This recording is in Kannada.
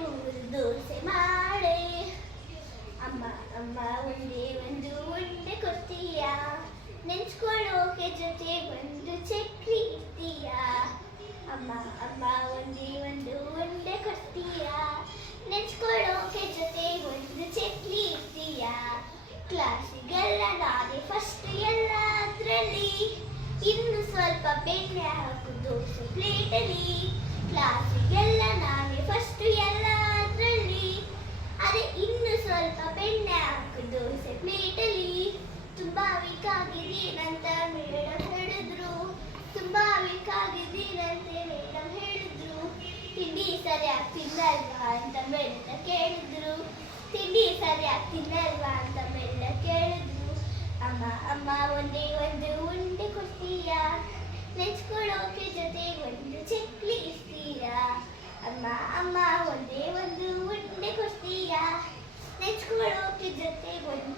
ಮೂರು ದೋಸೆ ಮಾಡೆ. ಅಮ್ಮ ಅಮ್ಮ ಒಂದೇ ಒಂದು ಉಂಡೆ ಕೊಡ್ತೀಯಾ, ನೆನ್ಸ್ಕೊಳ್ಳೋಕೆ ಜೊತೆ ಒಂದು ಚಕ್ರಿ ಇರ್ತೀಯಾ. ಅಮ್ಮ ಅಮ್ಮ ಒಂದೇ ಒಂದು ಉಂಡೆ ಕೊಡ್ತೀಯಾ, ನೆನ್ಸ್ಕೊಳ್ಳೋಕೆ ಜೊತೆ ಒಂದು ಚಕ್ಲಿ ಇರ್ತೀಯಾ. ಕ್ಲಾಸಿಗೆಲ್ಲ ನಾನೇ ಫಸ್ಟ್ ಎಲ್ಲದ್ರಲ್ಲಿ, ಇನ್ನು ಸ್ವಲ್ಪ ಬೆಣ್ಣೆ ಹಾಕು ದೋಸೆ ಪ್ಲೇಟಲ್ಲಿ. ಕ್ಲಾಸಿಗೆಲ್ಲ ನಾನೇ ಫಸ್ಟ್ ಎಲ್ಲದ್ರಲ್ಲಿ, ಅದೇ ಇನ್ನು ಸ್ವಲ್ಪ ಬೆಣ್ಣೆ ಹಾಕು ದೋಸೆ ಪ್ಲೇಟಲ್ಲಿ. ತುಂಬಾ ವೀಕ್ ಆಗಿದ್ದೀನಂತ ಮೇಡಮ್ ಹೇಳಿದ್ರು, ತುಂಬಾ ವೀಕ್ ಆಗಿದ್ದೀನಂತೆ ಮೇಡಮ್ ಹೇಳಿದ್ರು. ತಿಂಡಿ ಸರಿಯಾಗಿ ತಿನ್ನಲ್ವಾ ಅಂತ ಮೆಲ್ಲ ಕೇಳಿದ್ರು, ತಿಂಡಿ ಸರಿಯಾಗಿ ತಿನ್ನಲ್ವಾ ಅಂತ ಮೆಲ್ಲ ಕೇಳಿದ್ರು. ಅಮ್ಮ ಅಮ್ಮ ಒಂದೇ ಒಂದು ಉಂಡೆ ಕೊಡ್ತೀಯಾ, ನೆನ್ಸ್ಕೊಳ್ಳೋಕೆ ಜೊತೆ ಒಂದು ಚಕ್ಲಿ ಇರ್ತೀಯಾ. ಅಮ್ಮ ಅಮ್ಮ ಒಂದೇ ಒಂದು ಉಂಡೆ ಕೊಡ್ತೀಯಾ, ನೆನ್ಸ್ಕೊಳ್ಳೋಕೆ ಜೊತೆ ಒಂದು